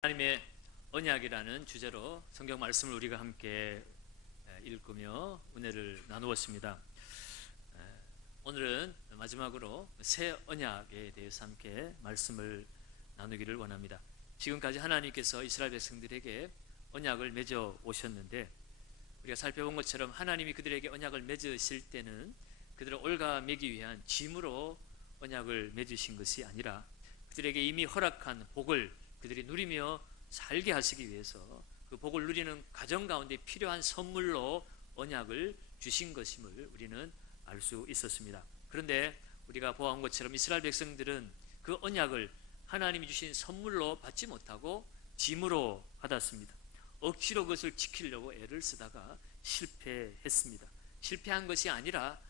하나님의 언약이라는 주제로 성경 말씀을 우리가 함께 읽으며 은혜를 나누었습니다. 오늘은 마지막으로 새 언약에 대해서 함께 말씀을 나누기를 원합니다. 지금까지 하나님께서 이스라엘 백성들에게 언약을 맺어 오셨는데, 우리가 살펴본 것처럼 하나님이 그들에게 언약을 맺으실 때는 그들을 올가매기 위한 짐으로 언약을 맺으신 것이 아니라 그들에게 이미 허락한 복을 그들이 누리며 살게 하시기 위해서 그 복을 누리는 과정 가운데 필요한 선물로 언약을 주신 것임을 우리는 알 수 있었습니다. 그런데 우리가 보아온 것처럼 이스라엘 백성들은 그 언약을 하나님이 주신 선물로 받지 못하고 짐으로 받았습니다. 억지로 그것을 지키려고 애를 쓰다가 실패했습니다. 실패한 것이 아니라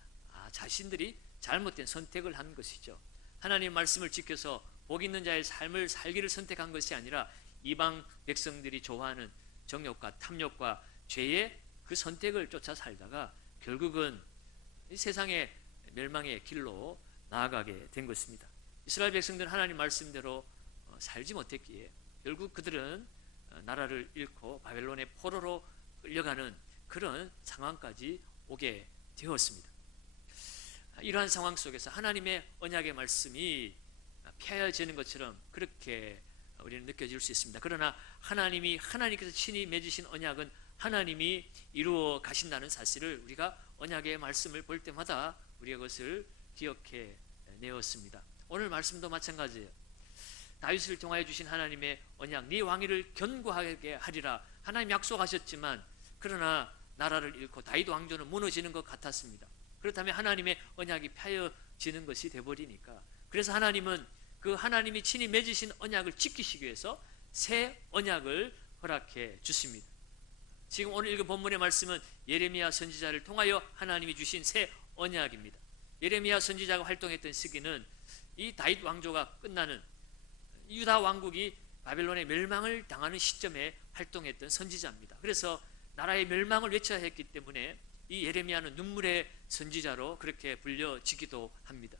자신들이 잘못된 선택을 한 것이죠. 하나님의 말씀을 지켜서 복 있는 자의 삶을 살기를 선택한 것이 아니라 이방 백성들이 좋아하는 정욕과 탐욕과 죄의 그 선택을 쫓아 살다가 결국은 이 세상의 멸망의 길로 나아가게 된 것입니다. 이스라엘 백성들은 하나님 말씀대로 살지 못했기에 결국 그들은 나라를 잃고 바벨론의 포로로 끌려가는 그런 상황까지 오게 되었습니다. 이러한 상황 속에서 하나님의 언약의 말씀이 폐하여지는 것처럼 그렇게 우리는 느껴질 수 있습니다. 그러나 하나님께서 친히 맺으신 언약은 하나님이 이루어 가신다는 사실을 우리가 언약의 말씀을 볼 때마다 우리가 그것을 기억해 내었습니다. 오늘 말씀도 마찬가지예요. 다윗을 통하여 주신 하나님의 언약, 네 왕위를 견고하게 하리라 하나님 약속하셨지만, 그러나 나라를 잃고 다윗 왕조는 무너지는 것 같았습니다. 그렇다면 하나님의 언약이 폐하여지는 것이 되어버리니까, 그래서 하나님은 그 하나님이 친히 맺으신 언약을 지키시기 위해서 새 언약을 허락해 주십니다. 지금 오늘 읽은 본문의 말씀은 예레미야 선지자를 통하여 하나님이 주신 새 언약입니다. 예레미야 선지자가 활동했던 시기는 이 다윗 왕조가 끝나는 유다 왕국이 바벨론의 멸망을 당하는 시점에 활동했던 선지자입니다. 그래서 나라의 멸망을 외쳐야 했기 때문에 이 예레미야는 눈물의 선지자로 그렇게 불려지기도 합니다.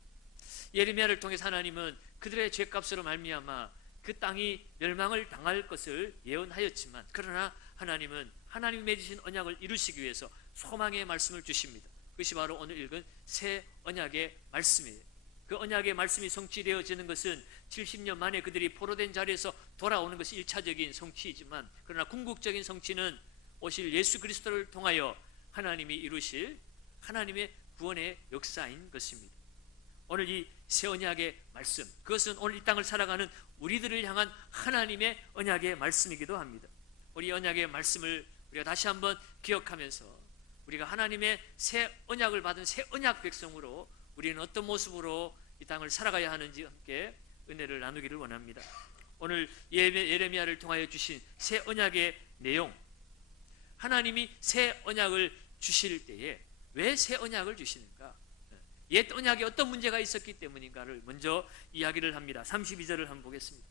예레미야를 통해서 하나님은 그들의 죄값으로 말미암아 그 땅이 멸망을 당할 것을 예언하였지만, 그러나 하나님은 하나님이 맺으신 언약을 이루시기 위해서 소망의 말씀을 주십니다. 그것이 바로 오늘 읽은 새 언약의 말씀이에요. 그 언약의 말씀이 성취되어지는 것은 70년 만에 그들이 포로된 자리에서 돌아오는 것이 1차적인 성취이지만, 그러나 궁극적인 성취는 오실 예수 그리스도를 통하여 하나님이 이루실 하나님의 구원의 역사인 것입니다. 오늘 이 새 언약의 말씀, 그것은 오늘 이 땅을 살아가는 우리들을 향한 하나님의 언약의 말씀이기도 합니다. 우리 언약의 말씀을 우리가 다시 한번 기억하면서 우리가 하나님의 새 언약을 받은 새 언약 백성으로 우리는 어떤 모습으로 이 땅을 살아가야 하는지 함께 은혜를 나누기를 원합니다. 오늘 예레미야를 통하여 주신 새 언약의 내용, 하나님이 새 언약을 주실 때에 왜 새 언약을 주시는가? 옛 언약에 어떤 문제가 있었기 때문인가를 먼저 이야기를 합니다. 32절을 한번 보겠습니다.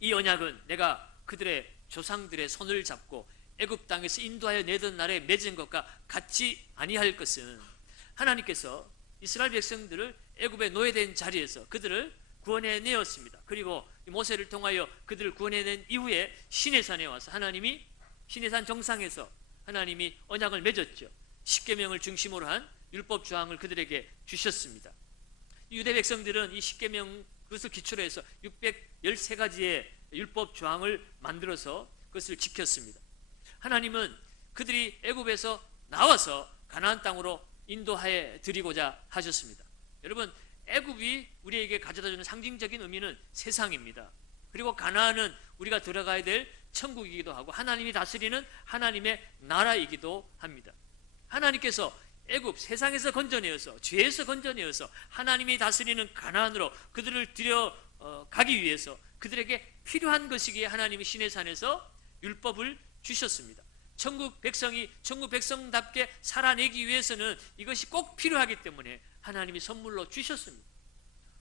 이 언약은 내가 그들의 조상들의 손을 잡고 애굽 땅에서 인도하여 내던 날에 맺은 것과 같지 아니할 것은, 하나님께서 이스라엘 백성들을 애굽에 노예된 자리에서 그들을 구원해 내었습니다. 그리고 모세를 통하여 그들을 구원해낸 이후에 시내산에 와서 하나님이 시내산 정상에서 하나님이 언약을 맺었죠. 십계명을 중심으로 한 율법 조항을 그들에게 주셨습니다. 유대 백성들은 이 십계명 그것을 기초로 해서 613가지의 율법 조항을 만들어서 그것을 지켰습니다. 하나님은 그들이 애굽에서 나와서 가나안 땅으로 인도하여 드리고자 하셨습니다. 여러분, 애굽이 우리에게 가져다주는 상징적인 의미는 세상입니다. 그리고 가나안은 우리가 들어가야 될 천국이기도 하고 하나님이 다스리는 하나님의 나라이기도 합니다. 하나님께서 애굽 세상에서 건져내어서 죄에서 건져내어서 하나님이 다스리는 가나안으로 그들을 들여가기 위해서 그들에게 필요한 것이기에 하나님이 시내산에서 율법을 주셨습니다. 천국 백성답게 살아내기 위해서는 이것이 꼭 필요하기 때문에 하나님이 선물로 주셨습니다.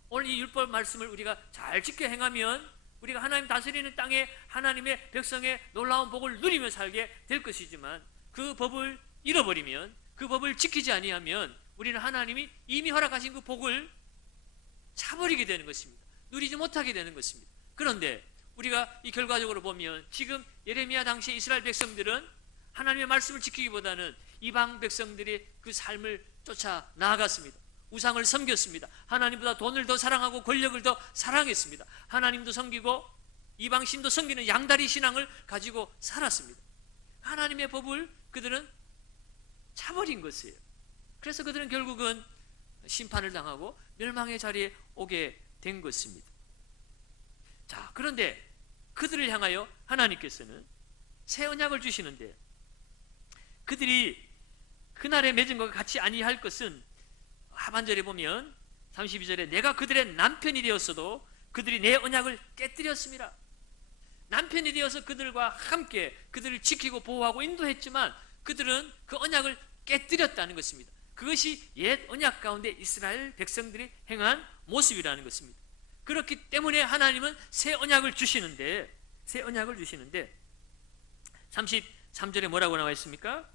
오늘 이 율법 말씀을 우리가 잘 지켜 행하면 우리가 하나님 다스리는 땅에 하나님의 백성의 놀라운 복을 누리며 살게 될 것이지만, 그 법을 잃어버리면, 그 법을 지키지 아니하면 우리는 하나님이 이미 허락하신 그 복을 차버리게 되는 것입니다. 누리지 못하게 되는 것입니다. 그런데 우리가 이 결과적으로 보면 지금 예레미야 당시 이스라엘 백성들은 하나님의 말씀을 지키기보다는 이방 백성들이 그 삶을 쫓아 나아갔습니다. 우상을 섬겼습니다. 하나님보다 돈을 더 사랑하고 권력을 더 사랑했습니다. 하나님도 섬기고 이방신도 섬기는 양다리 신앙을 가지고 살았습니다. 하나님의 법을 그들은 차버린 것이에요. 그래서 그들은 결국은 심판을 당하고 멸망의 자리에 오게 된 것입니다. 자, 그런데 그들을 향하여 하나님께서는 새 언약을 주시는데, 그들이 그날에 맺은 것과 같이 아니할 것은 하반절에 보면 32절에 내가 그들의 남편이 되었어도 그들이 내 언약을 깨뜨렸습니다. 남편이 되어서 그들과 함께 그들을 지키고 보호하고 인도했지만 그들은 그 언약을 깨뜨렸다는 것입니다. 그것이 옛 언약 가운데 이스라엘 백성들이 행한 모습이라는 것입니다. 그렇기 때문에 하나님은 새 언약을 주시는데 33절에 뭐라고 나와 있습니까?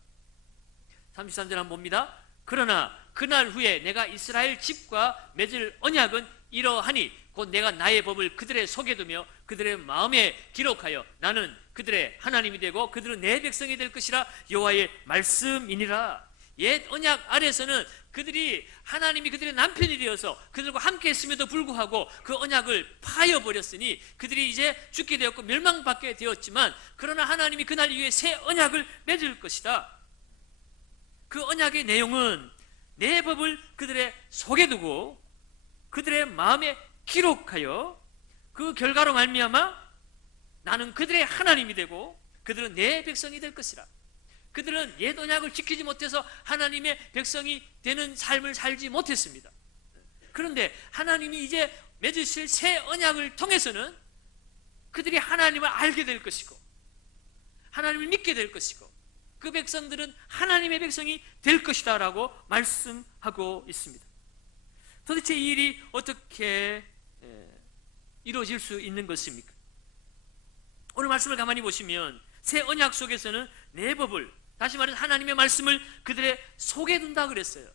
33절 한번 봅니다. 그러나 그날 후에 내가 이스라엘 집과 맺을 언약은 이러하니 곧 내가 나의 법을 그들의 속에 두며 그들의 마음에 기록하여 나는 그들의 하나님이 되고 그들은 내 백성이 될 것이라 여호와의 말씀이니라. 옛 언약 아래서는 그들이 하나님이 그들의 남편이 되어서 그들과 함께 했음에도 불구하고 그 언약을 파여버렸으니 그들이 이제 죽게 되었고 멸망받게 되었지만, 그러나 하나님이 그날 이후에 새 언약을 맺을 것이다. 그 언약의 내용은 내 법을 그들의 속에 두고 그들의 마음에 기록하여 그 결과로 말미암아 나는 그들의 하나님이 되고 그들은 내 백성이 될 것이라. 그들은 옛 언약을 지키지 못해서 하나님의 백성이 되는 삶을 살지 못했습니다. 그런데 하나님이 이제 맺으실 새 언약을 통해서는 그들이 하나님을 알게 될 것이고 하나님을 믿게 될 것이고 그 백성들은 하나님의 백성이 될 것이다 라고 말씀하고 있습니다. 도대체 이 일이 어떻게 이루어질 수 있는 것입니까? 오늘 말씀을 가만히 보시면 새 언약 속에서는 내 법을, 다시 말해서 하나님의 말씀을 그들의 속에 둔다 그랬어요.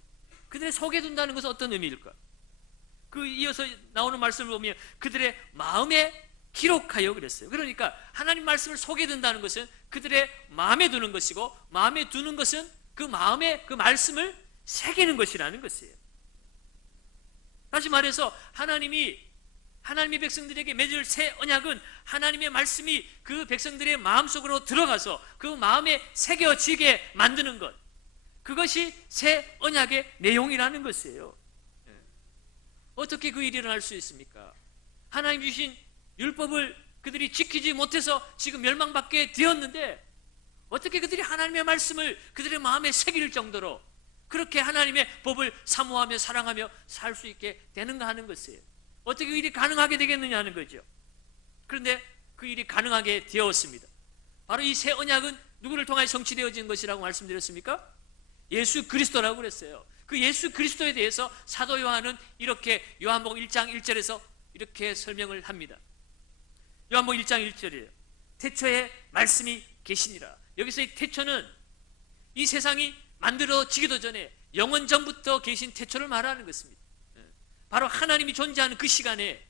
그들의 속에 둔다는 것은 어떤 의미일까? 그 이어서 나오는 말씀을 보면 그들의 마음에 기록하여 그랬어요. 그러니까 하나님 말씀을 속에 둔다는 것은 그들의 마음에 두는 것이고, 마음에 두는 것은 그 마음에 그 말씀을 새기는 것이라는 것이에요. 다시 말해서 하나님의 백성들에게 맺을 새 언약은 하나님의 말씀이 그 백성들의 마음속으로 들어가서 그 마음에 새겨지게 만드는 것, 그것이 새 언약의 내용이라는 것이에요. 어떻게 그 일이 일어날 수 있습니까? 하나님 주신 율법을 그들이 지키지 못해서 지금 멸망받게 되었는데 어떻게 그들이 하나님의 말씀을 그들의 마음에 새길 정도로 그렇게 하나님의 법을 사모하며 사랑하며 살 수 있게 되는가 하는 것이에요. 어떻게 그 일이 가능하게 되겠느냐 하는 거죠. 그런데 그 일이 가능하게 되었습니다. 바로 이 새 언약은 누구를 통하여 성취되어진 것이라고 말씀드렸습니까? 예수 그리스도라고 그랬어요. 그 예수 그리스도에 대해서 사도 요한은 이렇게 요한복음 1장 1절에서 이렇게 설명을 합니다. 요한복음 1장 1절이에요. 태초에 말씀이 계시니라. 여기서 이 태초는 이 세상이 만들어지기도 전에 영원 전부터 계신 태초를 말하는 것입니다. 바로 하나님이 존재하는 그 시간에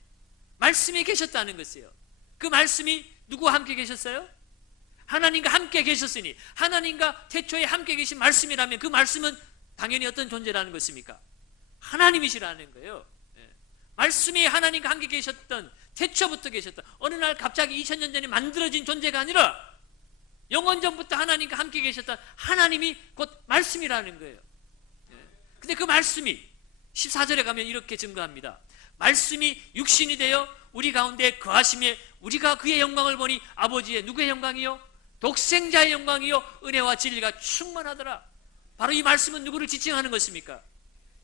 말씀이 계셨다는 것이에요. 그 말씀이 누구와 함께 계셨어요? 하나님과 함께 계셨으니 하나님과 태초에 함께 계신 말씀이라면 그 말씀은 당연히 어떤 존재라는 것입니까? 하나님이시라는 거예요. 말씀이 하나님과 함께 계셨던, 태초부터 계셨던, 어느 날 갑자기 2000년 전에 만들어진 존재가 아니라 영원 전부터 하나님과 함께 계셨던 하나님이 곧 말씀이라는 거예요. 근데 그 말씀이 14절에 가면 이렇게 증거합니다. 말씀이 육신이 되어 우리 가운데 거하심에 우리가 그의 영광을 보니 아버지의 누구의 영광이요? 독생자의 영광이요 은혜와 진리가 충만하더라. 바로 이 말씀은 누구를 지칭하는 것입니까?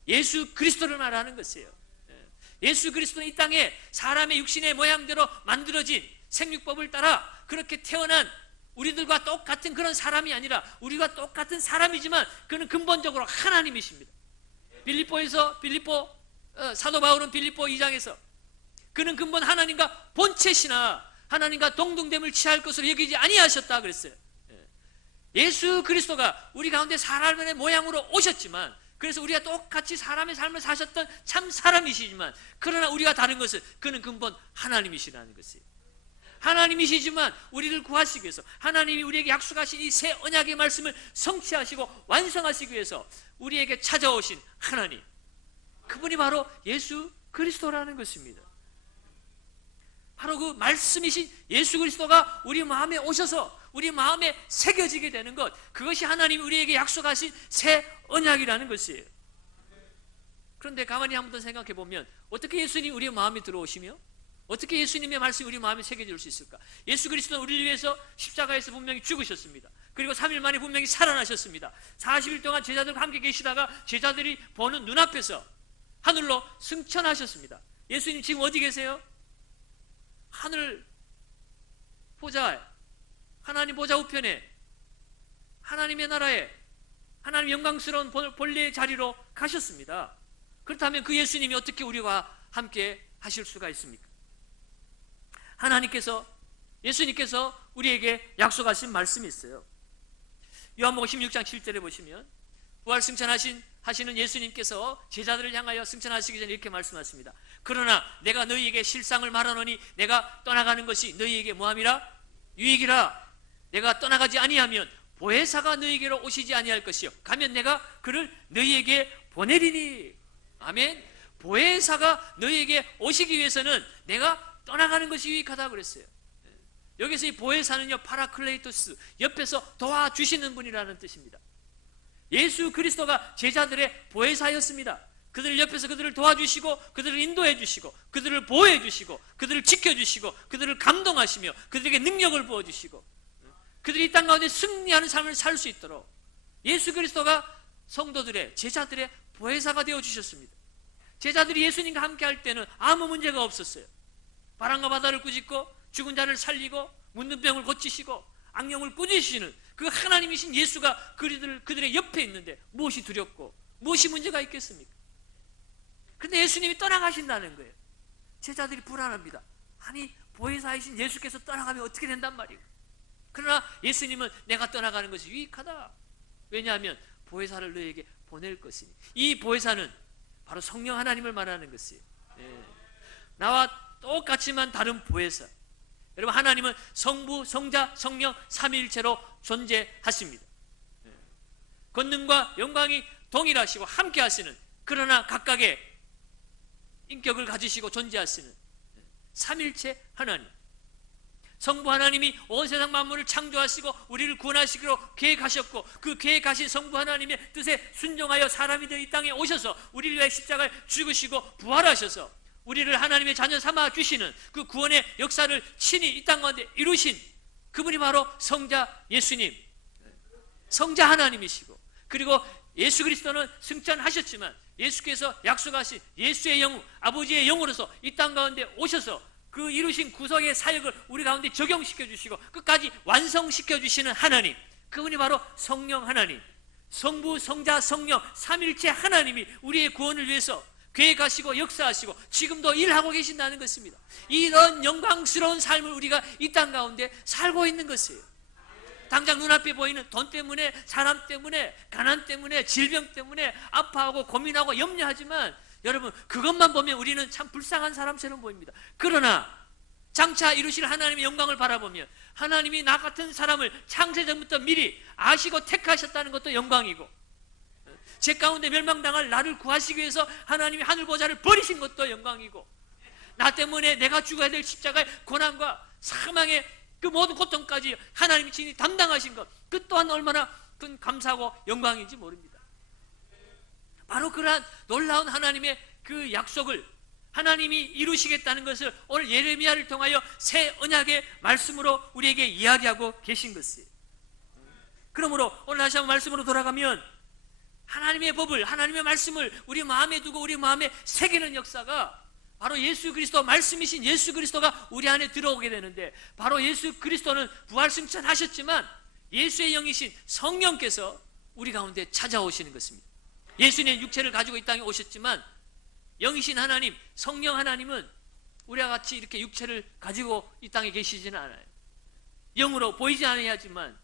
예수 그리스도를 말하는 것이에요. 예수 그리스도는 이 땅에 사람의 육신의 모양대로 만들어진 생육법을 따라 그렇게 태어난 우리들과 똑같은 그런 사람이 아니라 우리가 똑같은 사람이지만 그는 근본적으로 하나님이십니다. 사도 바울은 빌립보 2장에서 그는 근본 하나님과 본체시나 하나님과 동등됨을 취할 것으로 여기지 아니하셨다 그랬어요. 예수 그리스도가 우리 가운데 사람의 모양으로 오셨지만, 그래서 우리가 똑같이 사람의 삶을 사셨던 참 사람이시지만, 그러나 우리가 다른 것은 그는 근본 하나님이시라는 것이에요. 하나님이시지만 우리를 구하시기 위해서, 하나님이 우리에게 약속하신 이 새 언약의 말씀을 성취하시고 완성하시기 위해서 우리에게 찾아오신 하나님, 그분이 바로 예수 그리스도라는 것입니다. 바로 그 말씀이신 예수 그리스도가 우리 마음에 오셔서 우리 마음에 새겨지게 되는 것, 그것이 하나님이 우리에게 약속하신 새 언약이라는 것이에요. 그런데 가만히 한번 더 생각해 보면, 어떻게 예수님이 우리 마음에 들어오시며 어떻게 예수님의 말씀이 우리 마음에 새겨질 수 있을까? 예수 그리스도는 우리를 위해서 십자가에서 분명히 죽으셨습니다. 그리고 3일 만에 분명히 살아나셨습니다. 40일 동안 제자들과 함께 계시다가 제자들이 보는 눈앞에서 하늘로 승천하셨습니다. 예수님 지금 어디 계세요? 하늘 보좌, 하나님 보좌 우편에, 하나님의 나라에, 하나님 영광스러운 본래의 자리로 가셨습니다. 그렇다면 그 예수님이 어떻게 우리와 함께 하실 수가 있습니까? 하나님께서, 예수님께서 우리에게 약속하신 말씀이 있어요. 요한복음 16장 7절에 보시면 부활 승천하시는 예수님께서 제자들을 향하여 승천하시기 전에 이렇게 말씀하십니다. 그러나 내가 너희에게 실상을 말하노니 내가 떠나가는 것이 너희에게 뭐함이라? 유익이라. 내가 떠나가지 아니하면 보혜사가 너희에게로 오시지 아니할 것이요 가면 내가 그를 너희에게 보내리니. 아멘. 보혜사가 너희에게 오시기 위해서는 내가 떠나가는 것이 유익하다 그랬어요. 여기서 이 보혜사는요, 파라클레이토스, 옆에서 도와주시는 분이라는 뜻입니다. 예수 그리스도가 제자들의 보혜사였습니다. 그들 옆에서 그들을 도와주시고 그들을 인도해 주시고 그들을 보호해 주시고 그들을 지켜주시고 그들을 감동하시며 그들에게 능력을 부어주시고 그들이 이 땅 가운데 승리하는 삶을 살 수 있도록 예수 그리스도가 성도들의, 제자들의 보혜사가 되어주셨습니다. 제자들이 예수님과 함께 할 때는 아무 문제가 없었어요. 바람과 바다를 꾸짖고 죽은 자를 살리고 묻는 병을 고치시고 악령을 꾸짖으시는 그 하나님이신 예수가 그들의 옆에 있는데 무엇이 두렵고 무엇이 문제가 있겠습니까? 그런데 예수님이 떠나가신다는 거예요. 제자들이 불안합니다. 아니, 보혜사이신 예수께서 떠나가면 어떻게 된단 말이에요. 그러나 예수님은 내가 떠나가는 것이 유익하다. 왜냐하면 보혜사를 너에게 보낼 것이니. 이 보혜사는 바로 성령 하나님을 말하는 것이에요. 나와 똑같지만 다른 보혜사. 여러분, 하나님은 성부, 성자, 성령 삼위일체로 존재하십니다. 권능과 영광이 동일하시고 함께 하시는, 그러나 각각의 인격을 가지시고 존재하시는 삼일체 하나님. 성부 하나님이 온 세상 만물을 창조하시고 우리를 구원하시기로 계획하셨고, 그 계획하신 성부 하나님의 뜻에 순종하여 사람이 되어 이 땅에 오셔서 우리를 위해 십자가에 죽으시고 부활하셔서 우리를 하나님의 자녀 삼아 주시는 그 구원의 역사를 친히 이 땅 가운데 이루신 그분이 바로 성자 예수님, 성자 하나님이시고, 그리고 예수 그리스도는 승천하셨지만 예수께서 약속하신 예수의 영, 아버지의 영으로서 이 땅 가운데 오셔서 그 이루신 구속의 사역을 우리 가운데 적용시켜 주시고 끝까지 완성시켜 주시는 하나님, 그분이 바로 성령 하나님, 성부, 성자, 성령 삼일체 하나님이 우리의 구원을 위해서 계획하시고 역사하시고 지금도 일하고 계신다는 것입니다. 이런 영광스러운 삶을 우리가 이 땅 가운데 살고 있는 것이에요. 당장 눈앞에 보이는 돈 때문에, 사람 때문에, 가난 때문에, 질병 때문에 아파하고 고민하고 염려하지만 여러분, 그것만 보면 우리는 참 불쌍한 사람처럼 보입니다. 그러나 장차 이루실 하나님의 영광을 바라보면 하나님이 나 같은 사람을 창세전부터 미리 아시고 택하셨다는 것도 영광이고, 제 가운데 멸망당할 나를 구하시기 위해서 하나님이 하늘 보좌를 버리신 것도 영광이고, 나 때문에 내가 죽어야 될 십자가의 고난과 사망의 그 모든 고통까지 하나님이 친히 담당하신 것, 그 또한 얼마나 큰 감사하고 영광인지 모릅니다. 바로 그러한 놀라운 하나님의 그 약속을 하나님이 이루시겠다는 것을 오늘 예레미야를 통하여 새 언약의 말씀으로 우리에게 이야기하고 계신 것이에요. 그러므로 오늘 다시 한번 말씀으로 돌아가면 하나님의 법을, 하나님의 말씀을 우리 마음에 두고 우리 마음에 새기는 역사가 바로 예수 그리스도, 말씀이신 예수 그리스도가 우리 안에 들어오게 되는데, 바로 예수 그리스도는 부활 승천하셨지만 예수의 영이신 성령께서 우리 가운데 찾아오시는 것입니다. 예수님의 육체를 가지고 이 땅에 오셨지만 영이신 하나님, 성령 하나님은 우리와 같이 이렇게 육체를 가지고 이 땅에 계시지는 않아요. 영으로 보이지 않아야지만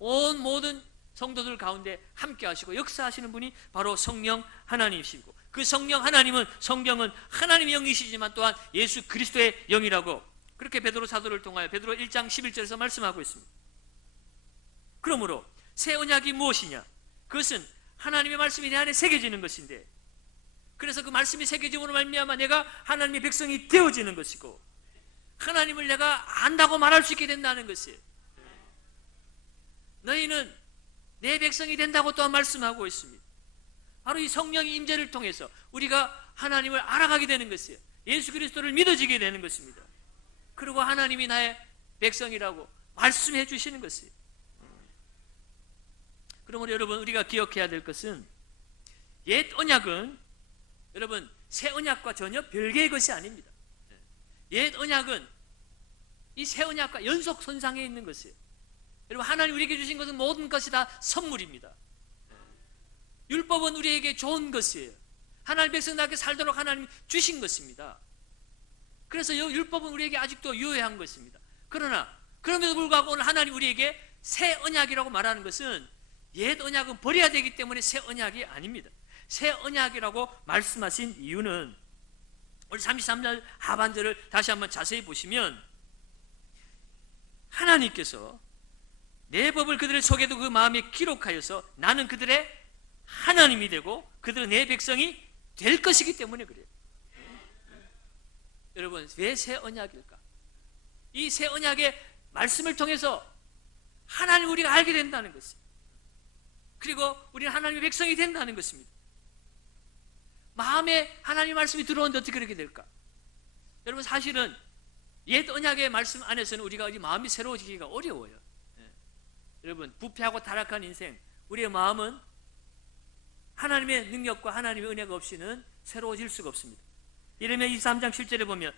온 모든 성도들 가운데 함께 하시고 역사하시는 분이 바로 성령 하나님이시고, 그 성령 하나님은, 성경은 하나님의 영이시지만 또한 예수 그리스도의 영이라고 그렇게 베드로 사도를 통하여 베드로 1장 11절에서 말씀하고 있습니다. 그러므로 새 언약이 무엇이냐? 그것은 하나님의 말씀이 내 안에 새겨지는 것인데, 그래서 그 말씀이 새겨짐으로 말미암아 내가 하나님의 백성이 되어지는 것이고 하나님을 내가 안다고 말할 수 있게 된다는 것이에요. 너희는 내 백성이 된다고 또한 말씀하고 있습니다. 바로 이 성령의 임재를 통해서 우리가 하나님을 알아가게 되는 것이에요. 예수 그리스도를 믿어지게 되는 것입니다. 그리고 하나님이 나의 백성이라고 말씀해 주시는 것이에요. 그러므로 여러분, 우리가 기억해야 될 것은 옛 언약은 여러분 새 언약과 전혀 별개의 것이 아닙니다. 옛 언약은 이 새 언약과 연속선상에 있는 것이에요. 여러분, 하나님 우리에게 주신 것은 모든 것이 다 선물입니다. 율법은 우리에게 좋은 것이에요. 하나님 백성답게 살도록 하나님 주신 것입니다. 그래서 율법은 우리에게 아직도 유효한 것입니다. 그러나 그럼에도 불구하고 오늘 하나님 우리에게 새 언약이라고 말하는 것은 옛 언약은 버려야 되기 때문에 새 언약이 아닙니다. 새 언약이라고 말씀하신 이유는 우리 33절 하반절을 다시 한번 자세히 보시면 하나님께서 내 법을 그들의 속에도 그 마음에 기록하여서 나는 그들의 하나님이 되고 그들은 내 백성이 될 것이기 때문에 그래요. 여러분, 왜 새 언약일까? 이 새 언약의 말씀을 통해서 하나님 우리가 알게 된다는 것입니다. 그리고 우리는 하나님의 백성이 된다는 것입니다. 마음에 하나님의 말씀이 들어오는데 어떻게 그렇게 될까? 여러분, 사실은 옛 언약의 말씀 안에서는 우리가 마음이 새로워지기가 어려워요. 여러분, 부패하고 타락한 인생, 우리의 마음은 하나님의 능력과 하나님의 은혜가 없이는 새로워질 수가 없습니다. 예레미야 23장 7절에 보면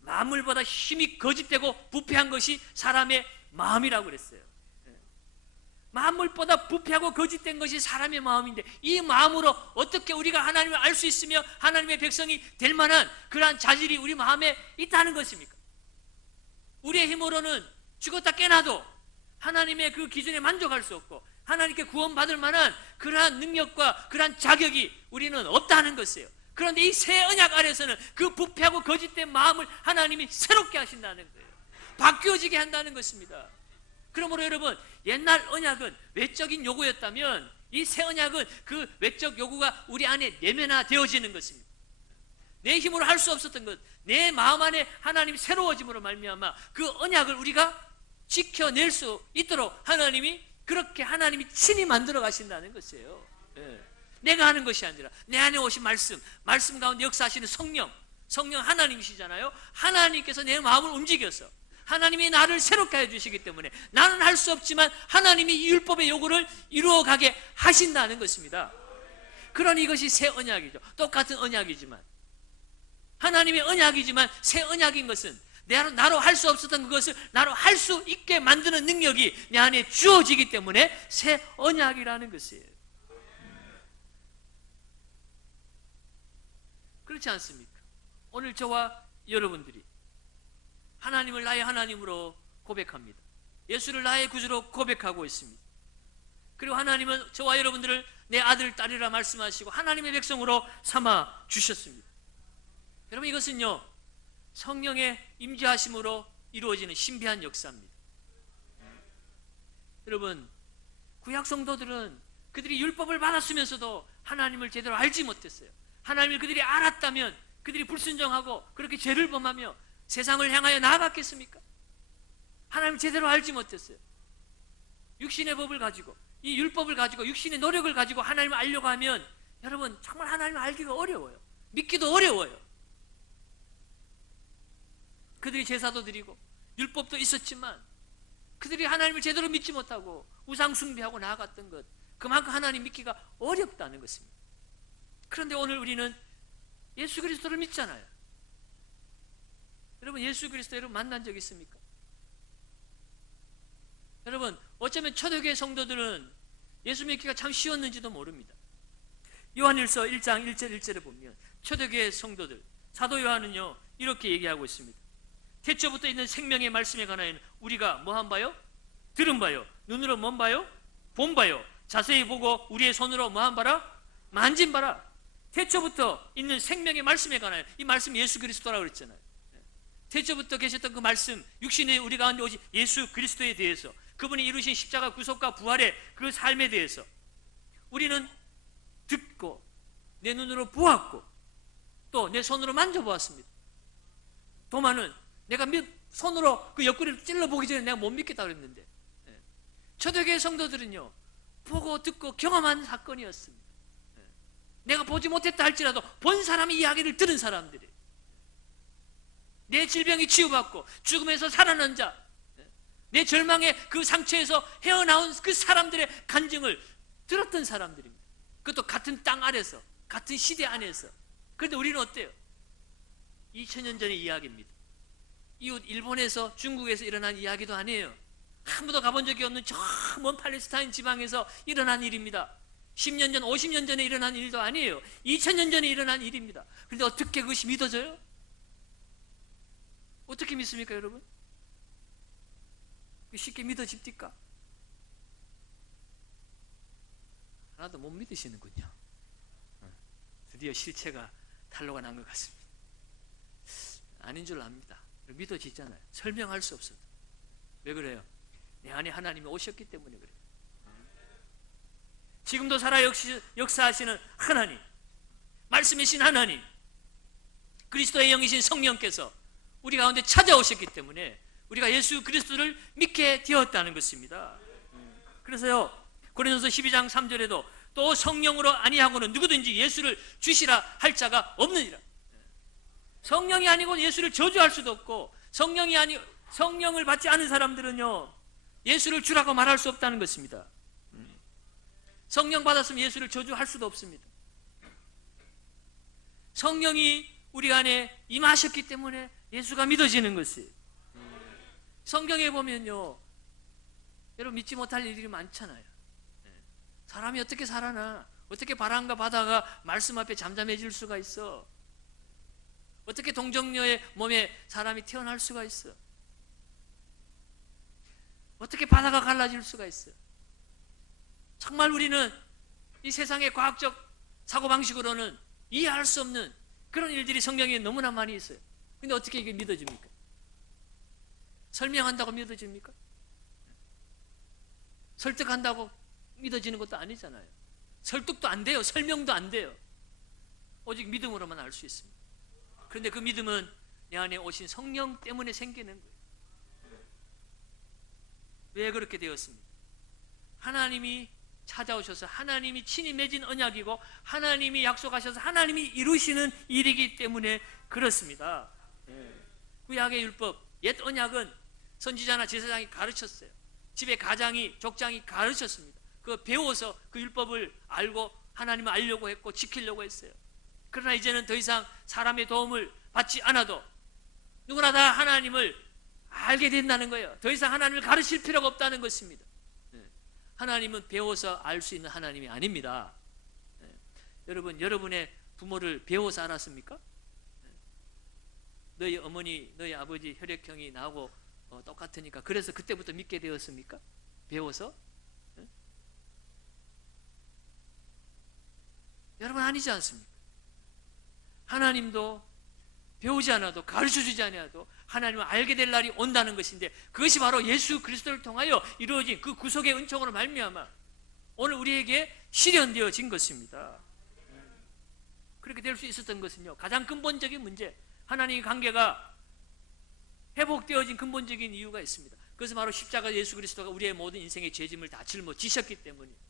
만물보다 힘이 거짓되고 부패한 것이 사람의 마음이라고 그랬어요. 만물보다 부패하고 거짓된 것이 사람의 마음인데 이 마음으로 어떻게 우리가 하나님을 알 수 있으며 하나님의 백성이 될 만한 그러한 자질이 우리 마음에 있다는 것입니까? 우리의 힘으로는 죽었다 깨나도 하나님의 그 기준에 만족할 수 없고 하나님께 구원받을 만한 그러한 능력과 그러한 자격이 우리는 없다는 것이에요. 그런데 이 새 언약 아래서는 그 부패하고 거짓된 마음을 하나님이 새롭게 하신다는 거예요. 바뀌어지게 한다는 것입니다. 그러므로 여러분, 옛날 언약은 외적인 요구였다면 이 새 언약은 그 외적 요구가 우리 안에 내면화되어지는 것입니다. 내 힘으로 할 수 없었던 것, 내 마음 안에 하나님이 새로워짐으로 말미암아 그 언약을 우리가 지켜낼 수 있도록 하나님이 그렇게 하나님이 친히 만들어 가신다는 것이에요. 내가 하는 것이 아니라 내 안에 오신 말씀 가운데 역사하시는 성령 하나님이시잖아요. 하나님께서 내 마음을 움직여서 하나님이 나를 새롭게 해주시기 때문에 나는 할 수 없지만 하나님이 이 율법의 요구를 이루어가게 하신다는 것입니다. 그러니 이것이 새 언약이죠. 똑같은 언약이지만, 하나님의 언약이지만 새 언약인 것은 나로 할 수 없었던 그것을 나로 할 수 있게 만드는 능력이 내 안에 주어지기 때문에 새 언약이라는 것이에요. 그렇지 않습니까? 오늘 저와 여러분들이 하나님을 나의 하나님으로 고백합니다. 예수를 나의 구주로 고백하고 있습니다. 그리고 하나님은 저와 여러분들을 내 아들, 딸이라 말씀하시고 하나님의 백성으로 삼아 주셨습니다. 여러분, 이것은요 성령의 임재하심으로 이루어지는 신비한 역사입니다. 여러분, 구약 성도들은 그들이 율법을 받았으면서도 하나님을 제대로 알지 못했어요. 하나님을 그들이 알았다면 그들이 불순종하고 그렇게 죄를 범하며 세상을 향하여 나아갔겠습니까? 하나님을 제대로 알지 못했어요. 육신의 법을 가지고, 이 율법을 가지고, 육신의 노력을 가지고 하나님을 알려고 하면 여러분 정말 하나님을 알기가 어려워요. 믿기도 어려워요. 그들이 제사도 드리고 율법도 있었지만 그들이 하나님을 제대로 믿지 못하고 우상 숭배하고 나아갔던 것, 그만큼 하나님 믿기가 어렵다는 것입니다. 그런데 오늘 우리는 예수 그리스도를 믿잖아요. 여러분, 예수 그리스도 여러분 만난 적 있습니까? 여러분, 어쩌면 초대교회 성도들은 예수 믿기가 참 쉬웠는지도 모릅니다. 요한일서 1장 1절 1절에 보면 초대교회 성도들, 사도 요한은요 이렇게 얘기하고 있습니다. 태초부터 있는 생명의 말씀에 관하여는 우리가 뭐한 바요? 들은 바요. 눈으로 뭔 바요? 본 바요. 자세히 보고 우리의 손으로 뭐한 바라? 만진 바라. 태초부터 있는 생명의 말씀에 관하여, 이 말씀 예수 그리스도라고 그랬잖아요. 태초부터 계셨던 그 말씀, 육신의 우리 가운데 오직 예수 그리스도에 대해서, 그분이 이루신 십자가 구속과 부활의 그 삶에 대해서 우리는 듣고 내 눈으로 보았고 또 내 손으로 만져보았습니다. 도마는 내가 손으로 그 옆구리를 찔러보기 전에 내가 못 믿겠다 그랬는데, 초대교회 성도들은요 보고 듣고 경험한 사건이었습니다. 내가 보지 못했다 할지라도 본 사람의 이야기를 들은 사람들이, 내 질병이 치유받고 죽음에서 살아난 자, 내 절망의 그 상처에서 헤어나온 그 사람들의 간증을 들었던 사람들입니다. 그것도 같은 땅 아래서, 같은 시대 안에서. 그런데 우리는 어때요? 2000년 전의 이야기입니다. 이웃 일본에서, 중국에서 일어난 이야기도 아니에요. 아무도 가본 적이 없는 저 먼 팔레스타인 지방에서 일어난 일입니다. 10년 전, 50년 전에 일어난 일도 아니에요. 2000년 전에 일어난 일입니다. 그런데 어떻게 그것이 믿어져요? 어떻게 믿습니까, 여러분? 쉽게 믿어집니까? 하나도 못 믿으시는군요. 드디어 실체가 탄로가 난 것 같습니다. 아닌 줄 압니다. 믿어지잖아요. 설명할 수 없어도. 왜 그래요? 내 안에 하나님이 오셨기 때문에 그래요. 지금도 살아 역사하시는 하나님, 말씀이신 하나님, 그리스도의 영이신 성령께서 우리 가운데 찾아오셨기 때문에 우리가 예수 그리스도를 믿게 되었다는 것입니다. 그래서요, 고린도서 12장 3절에도 또 성령으로 아니하고는 누구든지 예수를 주시라 할 자가 없느니라. 성령이 아니고 예수를 저주할 수도 없고, 성령을 받지 않은 사람들은요 예수를 주라고 말할 수 없다는 것입니다. 성령 받았으면 예수를 저주할 수도 없습니다. 성령이 우리 안에 임하셨기 때문에 예수가 믿어지는 것이에요. 성경에 보면요, 여러분 믿지 못할 일이 많잖아요. 사람이 어떻게 살아나? 어떻게 바람과 바다가 말씀 앞에 잠잠해질 수가 있어? 어떻게 동정녀의 몸에 사람이 태어날 수가 있어? 어떻게 바다가 갈라질 수가 있어? 정말 우리는 이 세상의 과학적 사고방식으로는 이해할 수 없는 그런 일들이 성경에 너무나 많이 있어요. 근데 어떻게 이게 믿어집니까? 설명한다고 믿어집니까? 설득한다고 믿어지는 것도 아니잖아요. 설득도 안 돼요. 설명도 안 돼요. 오직 믿음으로만 알 수 있습니다. 그런데 그 믿음은 내 안에 오신 성령 때문에 생기는 거예요. 왜 그렇게 되었습니까? 하나님이 찾아오셔서 하나님이 친히 맺은 언약이고 하나님이 약속하셔서 하나님이 이루시는 일이기 때문에 그렇습니다. 구약의 율법, 옛 언약은 선지자나 제사장이 가르쳤어요. 집에 가장이, 족장이 가르쳤습니다. 그 배워서 그 율법을 알고 하나님을 알려고 했고 지키려고 했어요. 그러나 이제는 더 이상 사람의 도움을 받지 않아도 누구나 다 하나님을 알게 된다는 거예요. 더 이상 하나님을 가르칠 필요가 없다는 것입니다. 하나님은 배워서 알 수 있는 하나님이 아닙니다. 여러분, 여러분의 부모를 배워서 알았습니까? 너희 어머니, 너희 아버지 혈액형이 나하고 똑같으니까 그래서 그때부터 믿게 되었습니까? 배워서? 여러분, 아니지 않습니까? 하나님도 배우지 않아도, 가르쳐주지 않아도 하나님을 알게 될 날이 온다는 것인데, 그것이 바로 예수 그리스도를 통하여 이루어진 그 구속의 은총으로 말미암아 오늘 우리에게 실현되어진 것입니다. 그렇게 될 수 있었던 것은요, 가장 근본적인 문제, 하나님의 관계가 회복되어진 근본적인 이유가 있습니다. 그것은 바로 십자가 예수 그리스도가 우리의 모든 인생의 죄짐을 다 짊어지셨기 때문이에요.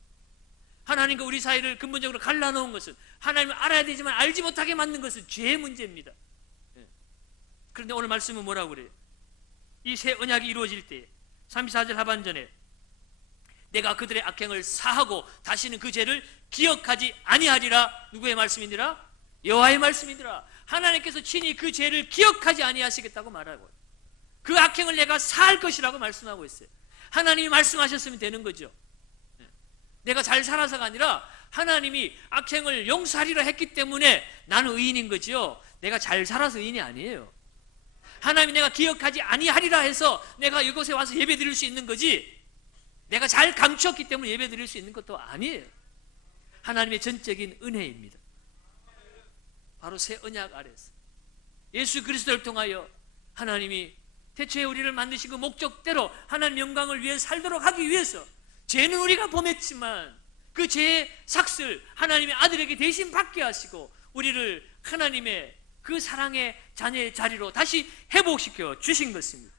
하나님과 우리 사이를 근본적으로 갈라놓은 것은, 하나님을 알아야 되지만 알지 못하게 만든 것은 죄의 문제입니다. 그런데 오늘 말씀은 뭐라고 그래요? 이 새 언약이 이루어질 때 34절 하반전에 내가 그들의 악행을 사하고 다시는 그 죄를 기억하지 아니하리라. 누구의 말씀이니라? 여호와의 말씀이니라. 하나님께서 친히 그 죄를 기억하지 아니하시겠다고 말하고, 그 악행을 내가 사할 것이라고 말씀하고 있어요. 하나님이 말씀하셨으면 되는 거죠. 내가 잘 살아서가 아니라 하나님이 악행을 용서하리라 했기 때문에 나는 의인인 거지요. 내가 잘 살아서 의인이 아니에요. 하나님이 내가 기억하지 아니하리라 해서 내가 이곳에 와서 예배 드릴 수 있는 거지, 내가 잘 감추었기 때문에 예배 드릴 수 있는 것도 아니에요. 하나님의 전적인 은혜입니다. 바로 새 언약 아래서 예수 그리스도를 통하여 하나님이 태초에 우리를 만드신 그 목적대로 하나님 영광을 위해 살도록 하기 위해서 죄는 우리가 범했지만 그 죄의 삭슬 하나님의 아들에게 대신 받게 하시고 우리를 하나님의 그 사랑의 자녀의 자리로 다시 회복시켜 주신 것입니다.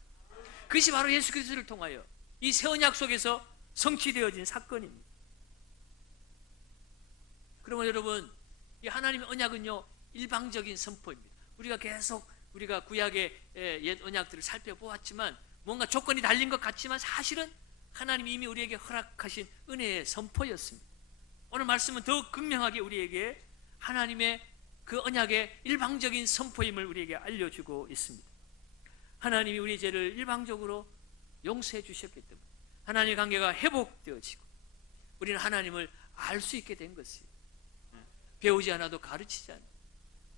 그것이 바로 예수 그리스도를 통하여 이 새 언약 속에서 성취되어진 사건입니다. 그러면 여러분, 이 하나님의 언약은요 일방적인 선포입니다. 우리가 계속 우리가 구약의 옛 언약들을 살펴보았지만 뭔가 조건이 달린 것 같지만 사실은 하나님이 이미 우리에게 허락하신 은혜의 선포였습니다. 오늘 말씀은 더욱 극명하게 우리에게 하나님의 그 언약의 일방적인 선포임을 우리에게 알려주고 있습니다. 하나님이 우리의 죄를 일방적으로 용서해 주셨기 때문에 하나님의 관계가 회복되어지고 우리는 하나님을 알 수 있게 된 것이에요. 배우지 않아도 가르치지 않아도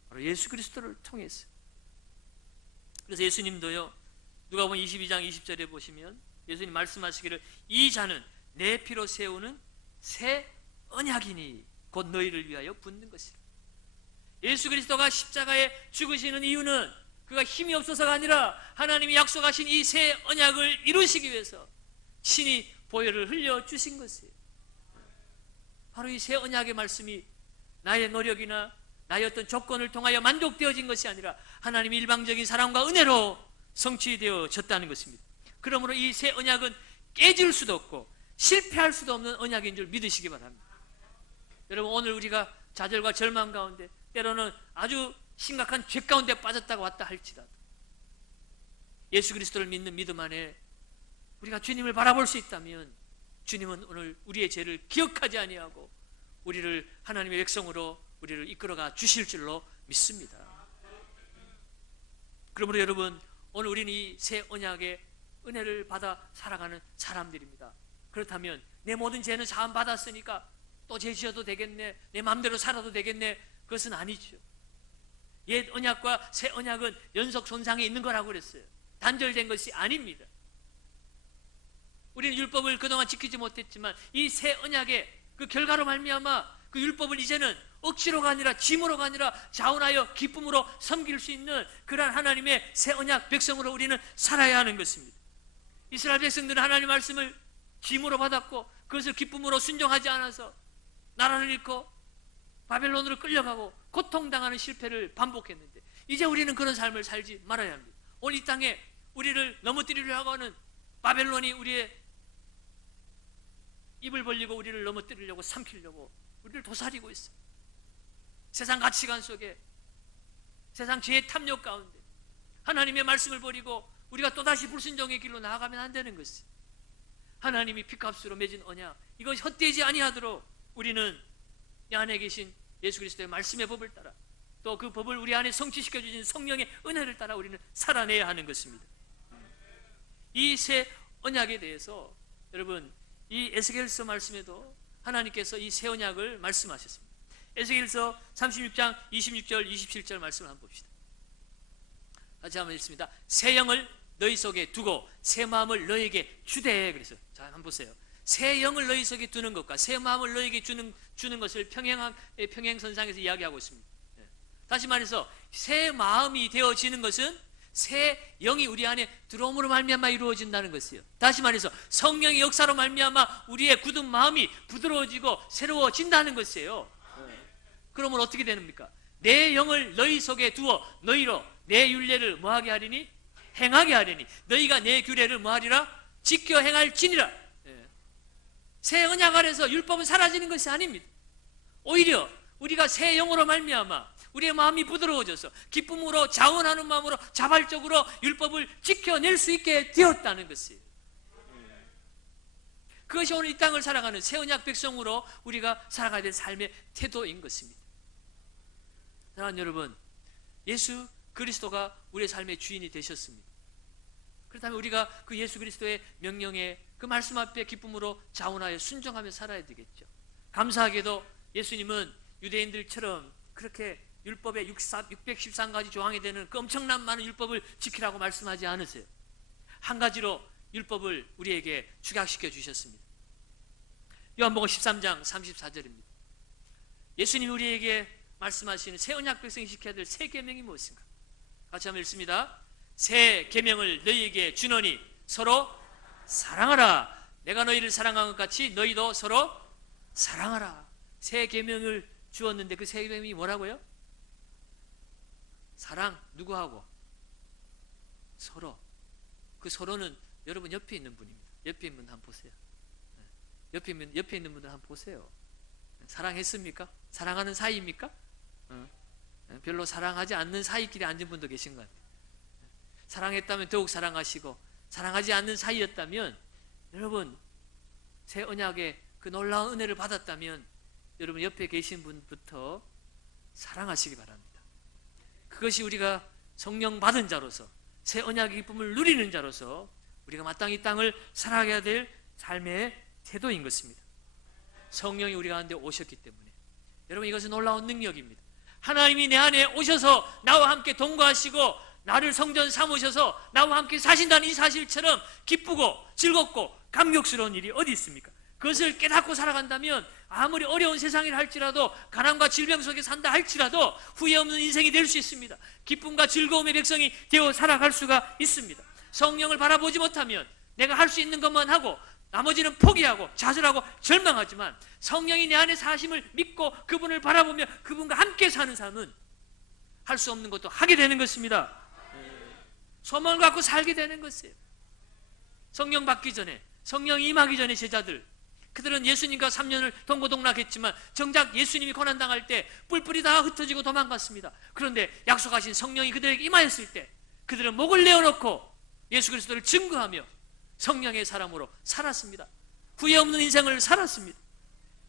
바로 예수 그리스도를 통해서. 그래서 예수님도요 누가복음 22장 20절에 보시면 예수님 말씀하시기를 이 자는 내 피로 세우는 새 언약이니 곧 너희를 위하여 붓는 것이라. 예수 그리스도가 십자가에 죽으시는 이유는 그가 힘이 없어서가 아니라 하나님이 약속하신 이 새 언약을 이루시기 위해서 친히 보혈을 흘려주신 것이에요. 바로 이 새 언약의 말씀이 나의 노력이나 나의 어떤 조건을 통하여 만족되어진 것이 아니라 하나님의 일방적인 사랑과 은혜로 성취되어졌다는 것입니다. 그러므로 이 새 언약은 깨질 수도 없고 실패할 수도 없는 언약인 줄 믿으시기 바랍니다. 여러분, 오늘 우리가 좌절과 절망 가운데 때로는 아주 심각한 죄 가운데 빠졌다고 왔다 할지라도 예수 그리스도를 믿는 믿음 안에 우리가 주님을 바라볼 수 있다면 주님은 오늘 우리의 죄를 기억하지 아니하고 우리를 하나님의 백성으로 우리를 이끌어가 주실 줄로 믿습니다. 그러므로 여러분, 오늘 우리는 이 새 언약의 은혜를 받아 살아가는 사람들입니다. 그렇다면 내 모든 죄는 사함 받았으니까 또 죄 지어도 되겠네, 내 마음대로 살아도 되겠네, 그것은 아니죠. 옛 언약과 새 언약은 연속 손상에 있는 거라고 그랬어요. 단절된 것이 아닙니다. 우리는 율법을 그동안 지키지 못했지만 이 새 언약의 그 결과로 말미암아 그 율법을 이제는 억지로가 아니라 짐으로가 아니라 자원하여 기쁨으로 섬길 수 있는 그러한 하나님의 새 언약 백성으로 우리는 살아야 하는 것입니다. 이스라엘 백성들은 하나님의 말씀을 짐으로 받았고 그것을 기쁨으로 순종하지 않아서 나라를 잃고 바벨론으로 끌려가고 고통당하는 실패를 반복했는데 이제 우리는 그런 삶을 살지 말아야 합니다. 오늘 이 땅에 우리를 넘어뜨리려 하고 하는 바벨론이 우리의 입을 벌리고 우리를 넘어뜨리려고 삼키려고 우리를 도사리고 있어요. 세상 가치관 속에 세상 죄의 탐욕 가운데 하나님의 말씀을 버리고 우리가 또다시 불순종의 길로 나아가면 안 되는 것이 하나님이 피값으로 맺은 언약 이것이 헛되지 아니하도록 우리는 이 안에 계신 예수 그리스도의 말씀의 법을 따라 또 그 법을 우리 안에 성취시켜 주신 성령의 은혜를 따라 우리는 살아내야 하는 것입니다. 이 새 언약에 대해서 여러분 이 에스겔서 말씀에도 하나님께서 이 새 언약을 말씀하셨습니다. 에스겔서 36장 26절 27절 말씀을 한번 봅시다. 같이 한번 읽습니다. 새 영을 너희 속에 두고 새 마음을 너희에게 주되. 그래서 자 한번 보세요. 새 영을 너희 속에 두는 것과 새 마음을 너희에게 주는 것을 평행선상에서 이야기하고 있습니다. 다시 말해서 새 마음이 되어지는 것은 새 영이 우리 안에 들어옴으로 말미암아 이루어진다는 것이에요. 다시 말해서 성령의 역사로 말미암아 우리의 굳은 마음이 부드러워지고 새로워진다는 것이에요. 그러면 어떻게 됩니까? 내 영을 너희 속에 두어 너희로 내 율례를 뭐하게 하리니? 행하게 하리니 너희가 내 규례를 뭐하리라? 지켜 행할지니라. 새 언약 아래서 율법은 사라지는 것이 아닙니다. 오히려 우리가 새 영으로 말미암아 우리의 마음이 부드러워져서 기쁨으로 자원하는 마음으로 자발적으로 율법을 지켜낼 수 있게 되었다는 것이에요. 그것이 오늘 이 땅을 살아가는 새 언약 백성으로 우리가 살아가야 될 삶의 태도인 것입니다. 사랑하는 여러분, 예수 그리스도가 우리의 삶의 주인이 되셨습니다. 그렇다면 우리가 그 예수 그리스도의 명령에 그 말씀 앞에 기쁨으로 자원하여 순종하며 살아야 되겠죠. 감사하게도 예수님은 유대인들처럼 그렇게 율법의 613가지 조항이 되는 그 엄청난 많은 율법을 지키라고 말씀하지 않으세요. 한 가지로 율법을 우리에게 축약시켜 주셨습니다. 요한복음 13장 34절입니다. 예수님이 우리에게 말씀하시는 새 언약 백성이 지켜야 될 새 계명이 무엇인가? 같이 한번 읽습니다. 새 계명을 너희에게 주노니 서로 사랑하라. 내가 너희를 사랑한 것 같이 너희도 서로 사랑하라. 새 계명을 주었는데 그 새 계명이 뭐라고요? 사랑. 누구하고? 서로. 그 서로는 여러분 옆에 있는 분입니다. 옆에 있는 분 한번 보세요. 옆에 있는 분들 한번 보세요. 사랑했습니까? 사랑하는 사이입니까? 별로 사랑하지 않는 사이끼리 앉은 분도 계신 것 같아요. 사랑했다면 더욱 사랑하시고, 사랑하지 않는 사이였다면, 여러분 새 언약의 그 놀라운 은혜를 받았다면 여러분 옆에 계신 분부터 사랑하시기 바랍니다. 그것이 우리가 성령 받은 자로서 새 언약의 기쁨을 누리는 자로서 우리가 마땅히 이 땅을 살아가야 될 삶의 태도인 것입니다. 성령이 우리 가운데 오셨기 때문에 여러분 이것은 놀라운 능력입니다. 하나님이 내 안에 오셔서 나와 함께 동거하시고 나를 성전 삼으셔서 나와 함께 사신다는 이 사실처럼 기쁘고 즐겁고 감격스러운 일이 어디 있습니까? 그것을 깨닫고 살아간다면 아무리 어려운 세상이라 할지라도, 가난과 질병 속에 산다 할지라도 후회 없는 인생이 될 수 있습니다. 기쁨과 즐거움의 백성이 되어 살아갈 수가 있습니다. 성령을 바라보지 못하면 내가 할 수 있는 것만 하고 나머지는 포기하고 좌절하고 절망하지만, 성령이 내 안에 사심을 믿고 그분을 바라보며 그분과 함께 사는 삶은 할 수 없는 것도 하게 되는 것입니다. 소망을 갖고 살게 되는 것이에요. 성령 받기 전에, 성령이 임하기 전에 제자들, 그들은 예수님과 3년을 동고동락했지만 정작 예수님이 고난당할 때 뿔뿔이 다 흩어지고 도망갔습니다. 그런데 약속하신 성령이 그들에게 임하였을 때 그들은 목을 내어놓고 예수 그리스도를 증거하며 성령의 사람으로 살았습니다. 후회 없는 인생을 살았습니다.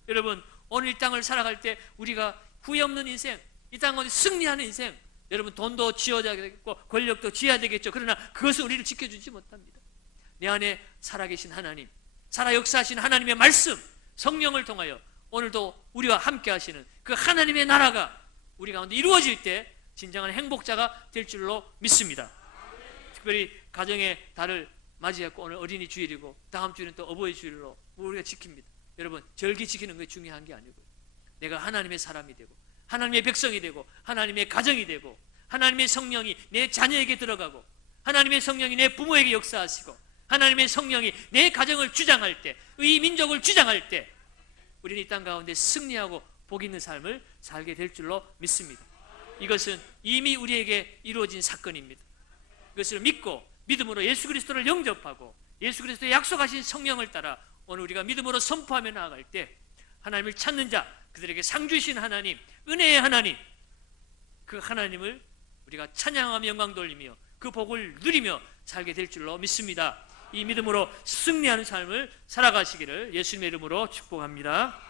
여러분 오늘 이 땅을 살아갈 때 우리가 후회 없는 인생, 이 땅 가운데 승리하는 인생, 여러분 돈도 쥐어야 되겠고 권력도 쥐어야 되겠죠. 그러나 그것은 우리를 지켜주지 못합니다. 내 안에 살아계신 하나님, 살아 역사하신 하나님의 말씀, 성령을 통하여 오늘도 우리와 함께 하시는 그 하나님의 나라가 우리 가운데 이루어질 때 진정한 행복자가 될 줄로 믿습니다. 특별히 가정의 달을 맞이했고 오늘 어린이 주일이고 다음 주에는 또 어버이 주일로 우리가 지킵니다. 여러분 절기 지키는 게 중요한 게 아니고요. 내가 하나님의 사람이 되고 하나님의 백성이 되고 하나님의 가정이 되고 하나님의 성령이 내 자녀에게 들어가고 하나님의 성령이 내 부모에게 역사하시고 하나님의 성령이 내 가정을 주장할 때, 이 민족을 주장할 때 우리는 이 땅 가운데 승리하고 복 있는 삶을 살게 될 줄로 믿습니다. 이것은 이미 우리에게 이루어진 사건입니다. 이것을 믿고 믿음으로 예수 그리스도를 영접하고 예수 그리스도의 약속하신 성령을 따라 오늘 우리가 믿음으로 선포하며 나아갈 때 하나님을 찾는 자, 그들에게 상 주신 하나님, 은혜의 하나님, 그 하나님을 우리가 찬양하며 영광 돌리며 그 복을 누리며 살게 될 줄로 믿습니다. 이 믿음으로 승리하는 삶을 살아가시기를 예수님의 이름으로 축복합니다.